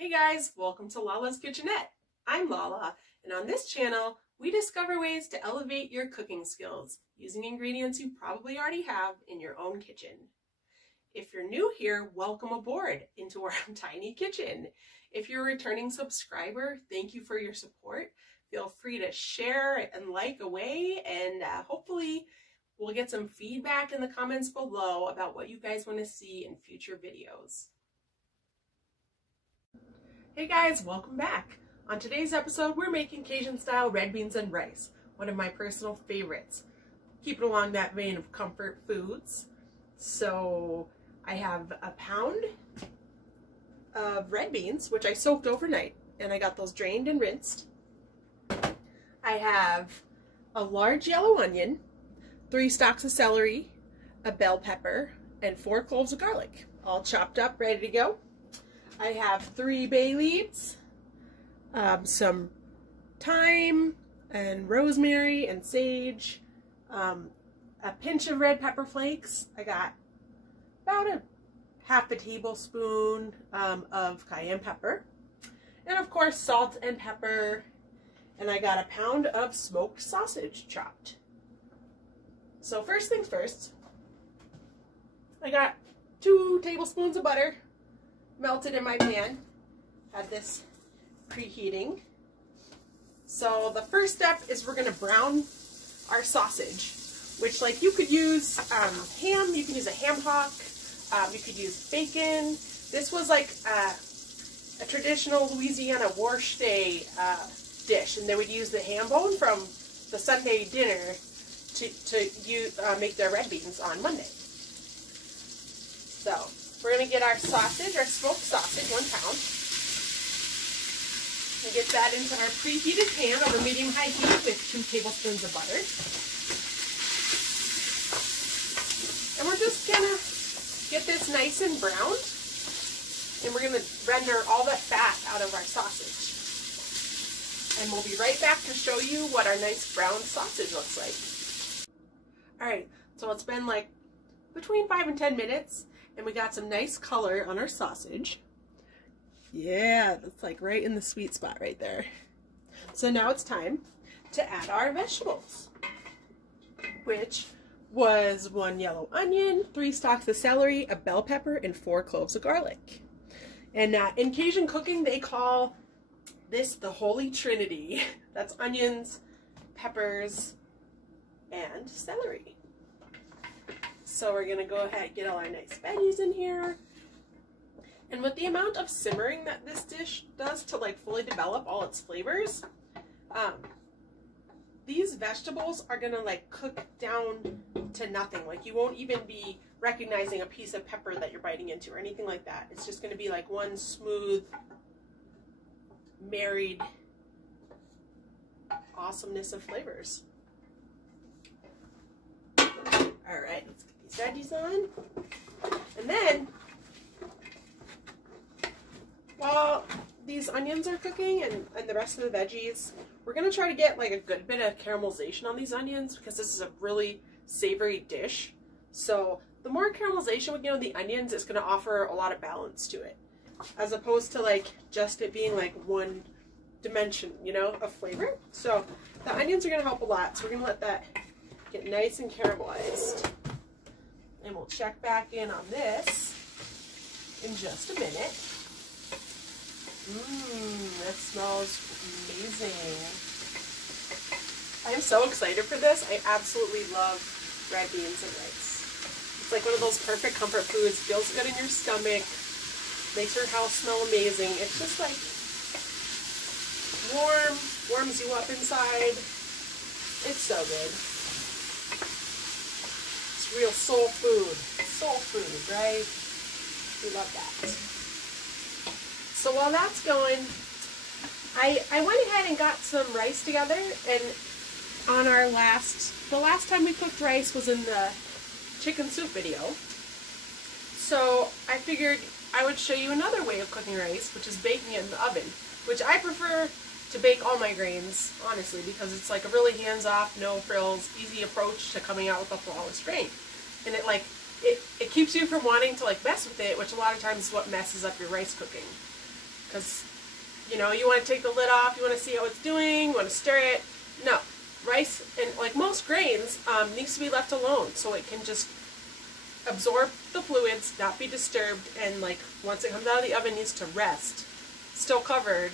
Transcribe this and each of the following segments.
Hey guys, welcome to Lala's Kitchenette. I'm Lala, and on this channel, we discover ways to elevate your cooking skills using ingredients you probably already have in your own kitchen. If you're new here, welcome aboard into our tiny kitchen. If you're a returning subscriber, thank you for your support. Feel free to share and like away, and hopefully we'll get some feedback in the comments below about what you guys want to see in future videos. Hey guys, welcome back. On today's episode, we're making Cajun style red beans and rice, one of my personal favorites. Keep it along that vein of comfort foods. So I have a pound of red beans, which I soaked overnight, and I got those drained and rinsed. I have a large yellow onion, 3 stalks of celery, a bell pepper, and 4 cloves of garlic, all chopped up, ready to go. I have 3 bay leaves, some thyme and rosemary and sage, a pinch of red pepper flakes. I got about half a tablespoon of cayenne pepper, and of course salt and pepper, and I got a pound of smoked sausage chopped. So first things first, I got 2 tablespoons of butter melted in my pan. Had this preheating. So the first step is we're going to brown our sausage, which, like, you could use ham, you can use a ham hock, you could use bacon. This was like a traditional Louisiana wash day dish, and they would use the ham bone from the Sunday dinner to make their red beans on Monday. So we're going to get our sausage, our smoked sausage, 1 pound, and get that into our preheated pan over medium-high heat with 2 tablespoons of butter. And we're just going to get this nice and browned, and we're going to render all the fat out of our sausage. And we'll be right back to show you what our nice brown sausage looks like. Alright, so it's been like between 5 and 10 minutes. And we got some nice color on our sausage. Yeah, that's like right in the sweet spot right there. So now it's time to add our vegetables, which was 1 yellow onion, 3 stalks of celery, a bell pepper, and 4 cloves of garlic. And in Cajun cooking, they call this the Holy Trinity. That's onions, peppers, and celery. So we're going to go ahead and get all our nice veggies in here. And with the amount of simmering that this dish does to like fully develop all its flavors, these vegetables are going to like cook down to nothing. Like, you won't even be recognizing a piece of pepper that you're biting into or anything like that. It's just going to be like one smooth, married awesomeness of flavors. All right, let's get these veggies on. And then, while these onions are cooking and the rest of the veggies, we're going to try to get like a good bit of caramelization on these onions, because this is a really savory dish. So the more caramelization we get on the onions, it's going to offer a lot of balance to it, as opposed to like just it being like one dimension, you know, of flavor. So the onions are going to help a lot. So we're going to let that get nice and caramelized. And we'll check back in on this in just a minute. That smells amazing. I am so excited for this. I absolutely love red beans and rice. It's like one of those perfect comfort foods. Feels good in your stomach. Makes your house smell amazing. It's just like warm, warms you up inside. It's so good. Real soul food, right? We love that. So while that's going, I went ahead and got some rice together, and on the last time we cooked rice was in the chicken soup video. So I figured I would show you another way of cooking rice, which is baking it in the oven, which I prefer to bake all my grains, honestly, because it's like a really hands-off, no frills, easy approach to coming out with a flawless grain. And it keeps you from wanting to like mess with it, which a lot of times is what messes up your rice cooking. because, you know, you want to take the lid off, you want to see how it's doing, you want to stir it. No. Rice, and like most grains, needs to be left alone so it can just absorb the fluids, not be disturbed, and like once it comes out of the oven, needs to rest, still covered,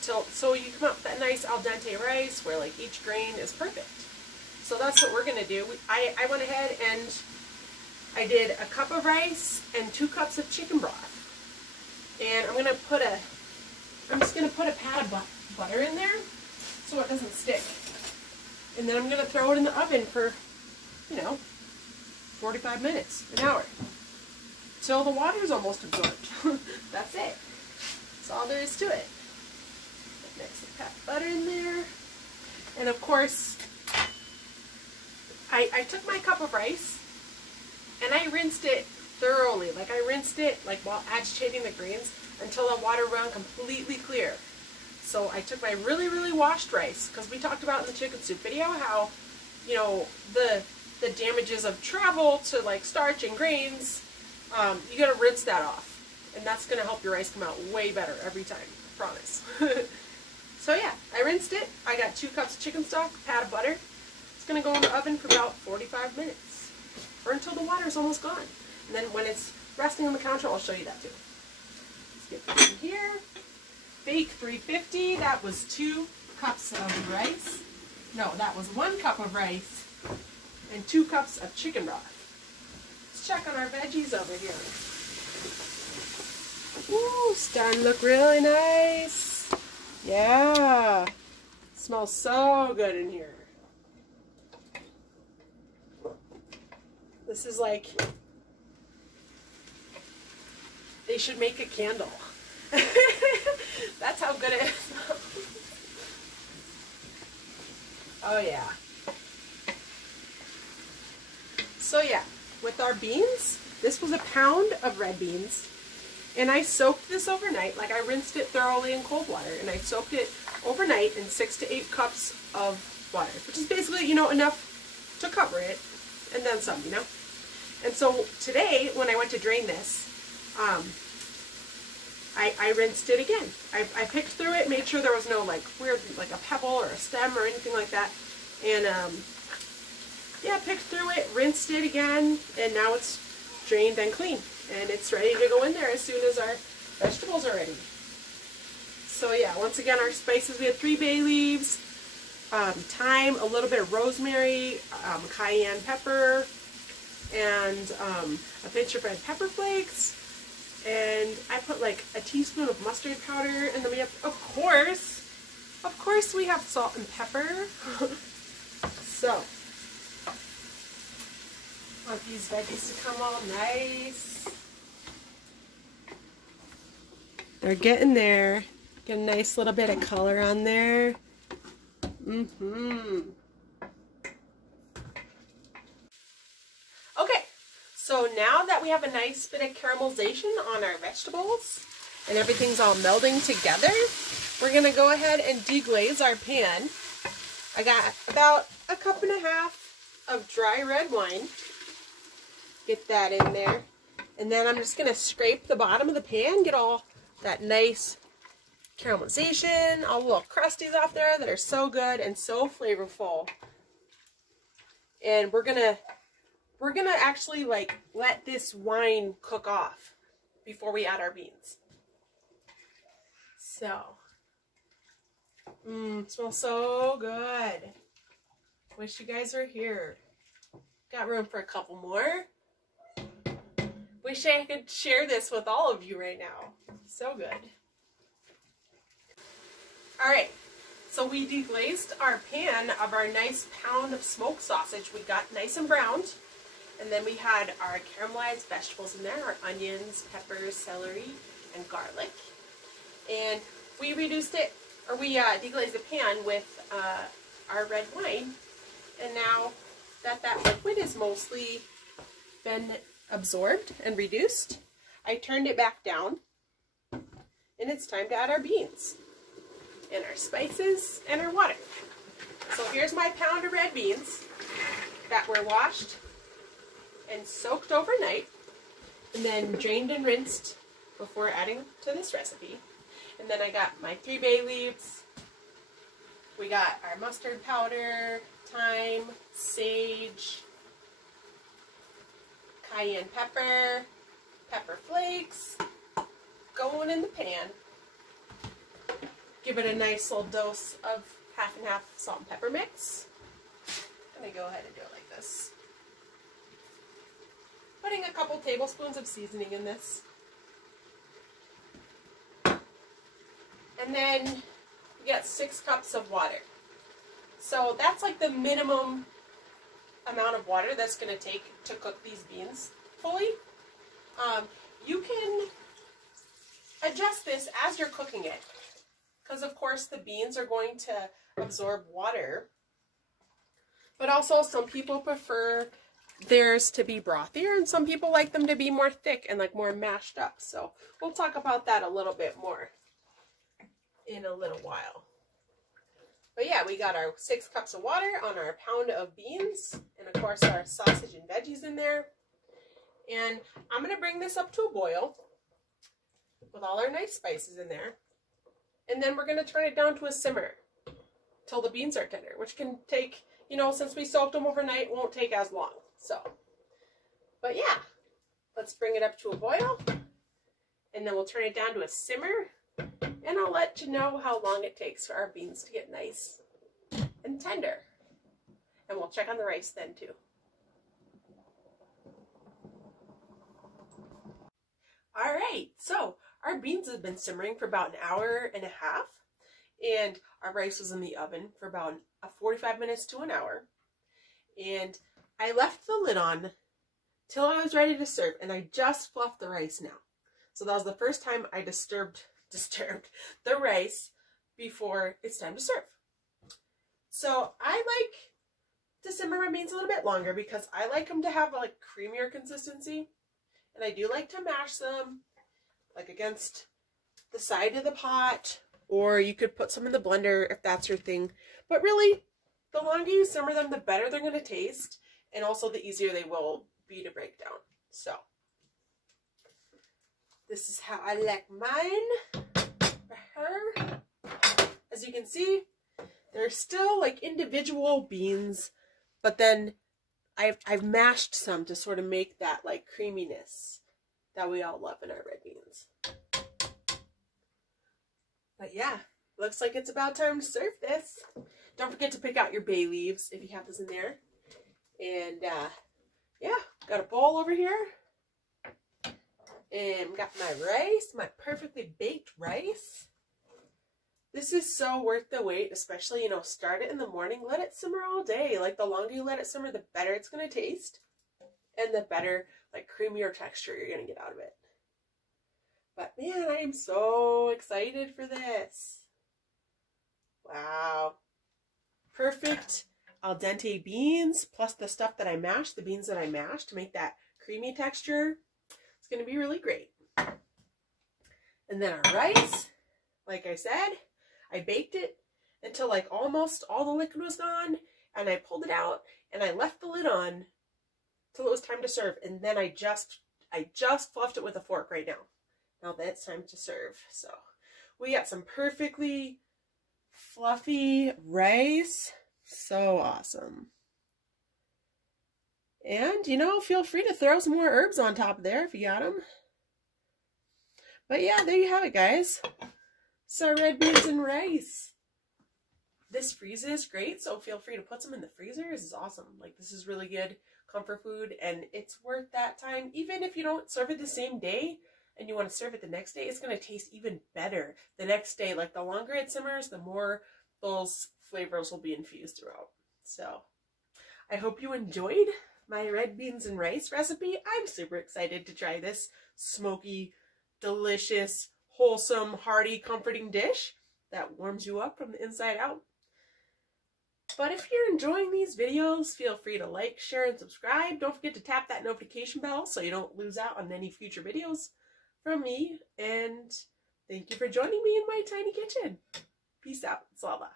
so you come out with that nice al dente rice where like each grain is perfect. So that's what we're gonna do. I went ahead and I did a cup of rice and 2 cups of chicken broth, and I'm just gonna put a pat of butter in there so it doesn't stick, and then I'm gonna throw it in the oven for, you know, 45 minutes, an hour, till the water is almost absorbed. That's it. That's all there is to it. Mix the pat butter in there, and of course, I took my cup of rice and I rinsed it thoroughly. Like I rinsed it like while agitating the grains until the water ran completely clear. So I took my really washed rice, because we talked about in the chicken soup video how, you know, the damages of travel to like starch and grains, you gotta rinse that off, and that's gonna help your rice come out way better every time, I promise. So yeah, I rinsed it. I got 2 cups of chicken stock, a pat of butter. It's gonna go in the oven for about 45 minutes, or until the water's almost gone. And then when it's resting on the counter, I'll show you that too. Let's get this in here. Bake 350. That was 2 cups of rice. No, that was 1 cup of rice and 2 cups of chicken broth. Let's check on our veggies over here. Ooh, starting to look really nice. Yeah. Smells so good in here. This is like, they should make a candle. That's how good it is. Oh yeah. So yeah, with our beans, this was a pound of red beans, and I soaked this overnight. Like I rinsed it thoroughly in cold water, and I soaked it overnight in 6 to 8 cups of water, which is basically, you know, enough to cover it, and then some, you know. And so today, when I went to drain this, I rinsed it again. I picked through it, made sure there was no like weird, like a pebble or a stem or anything like that, and yeah, picked through it, rinsed it again, and now it's drained and clean, and it's ready to go in there as soon as our vegetables are ready. So yeah, once again, our spices, we had 3 bay leaves, thyme, a little bit of rosemary, cayenne pepper, and a pinch of red pepper flakes, and I put like a teaspoon of mustard powder, and then we have, of course we have salt and pepper. So, I want these veggies to come all nice. They're getting there. Get a nice little bit of color on there. Okay, so now that we have a nice bit of caramelization on our vegetables and everything's all melding together, we're going to go ahead and deglaze our pan. I got about 1.5 cups of dry red wine. Get that in there. And then I'm just going to scrape the bottom of the pan, get all that nice caramelization, all the little crusties off there that are so good and so flavorful. And we're gonna actually like let this wine cook off before we add our beans. So, it smells so good. Wish you guys were here. Got room for a couple more. Wish I could share this with all of you right now. So good. Alright, so we deglazed our pan of our nice pound of smoked sausage. We got nice and browned. And then we had our caramelized vegetables in there, our onions, peppers, celery, and garlic. And we reduced it, or we deglazed the pan with our red wine. And now that that liquid is mostly been absorbed and reduced, I turned it back down. And it's time to add our beans and our spices and our water. So here's my pound of red beans that were washed and soaked overnight, and then drained and rinsed before adding to this recipe. And then I got my 3 bay leaves. We got our mustard powder, thyme, sage, cayenne pepper, pepper flakes, going in the pan. Give it a nice little dose of half and half salt and pepper mix. I'm going to go ahead and do it like this. Putting a couple tablespoons of seasoning in this. And then we got 6 cups of water. So that's like the minimum amount of water that's going to take to cook these beans fully. You can adjust this as you're cooking it, because of course the beans are going to absorb water, but also some people prefer theirs to be brothier and some people like them to be more thick and like more mashed up. So we'll talk about that a little bit more in a little while. But yeah, we got our 6 cups of water on our pound of beans, and of course our sausage and veggies in there. And I'm going to bring this up to a boil with all our nice spices in there. And then we're going to turn it down to a simmer till the beans are tender, which can take, you know, since we soaked them overnight, won't take as long. So, but yeah, let's bring it up to a boil, and then we'll turn it down to a simmer, and I'll let you know how long it takes for our beans to get nice and tender. And we'll check on the rice then too. All right, so our beans have been simmering for about an hour and a half, and our rice was in the oven for about 45 minutes to an hour. And I left the lid on till I was ready to serve, and I just fluffed the rice now. So that was the first time I disturbed the rice before it's time to serve. So I like to simmer my beans a little bit longer because I like them to have like creamier consistency. And I do like to mash them like against the side of the pot, or you could put some in the blender if that's your thing. But really, the longer you simmer them, the better they're going to taste, and also the easier they will be to break down. So this is how I like mine for her. As you can see, they're still like individual beans, but then I've mashed some to sort of make that like creaminess that we all love in our red beans. But yeah, looks like it's about time to serve this. Don't forget to pick out your bay leaves if you have this in there. And yeah, got a bowl over here. And got my rice, my perfectly baked rice. This is so worth the wait, especially, you know, start it in the morning, let it simmer all day. Like, the longer you let it simmer, the better it's going to taste, and the better, like, creamier texture you're going to get out of it. But, man, I am so excited for this. Wow. Perfect al dente beans, plus the stuff that I mashed, the beans that I mashed to make that creamy texture. It's going to be really great. And then our rice, like I said, I baked it until like almost all the liquid was gone, and I pulled it out and I left the lid on till it was time to serve, and then I just fluffed it with a fork right now. Now that it's time to serve. So we got some perfectly fluffy rice. So awesome. And, you know, feel free to throw some more herbs on top of there if you got them. But yeah, there you have it, guys. So red beans and rice. This freezes great, so feel free to put some in the freezer. This is awesome. Like, this is really good comfort food, and it's worth that time. Even if you don't serve it the same day and you want to serve it the next day, it's going to taste even better the next day. Like, the longer it simmers, the more those flavors will be infused throughout. So I hope you enjoyed my red beans and rice recipe. I'm super excited to try this smoky, delicious, wholesome, hearty, comforting dish that warms you up from the inside out. But if you're enjoying these videos, feel free to like, share, and subscribe. Don't forget to tap that notification bell so you don't lose out on any future videos from me. And thank you for joining me in my tiny kitchen. Peace out. Slava.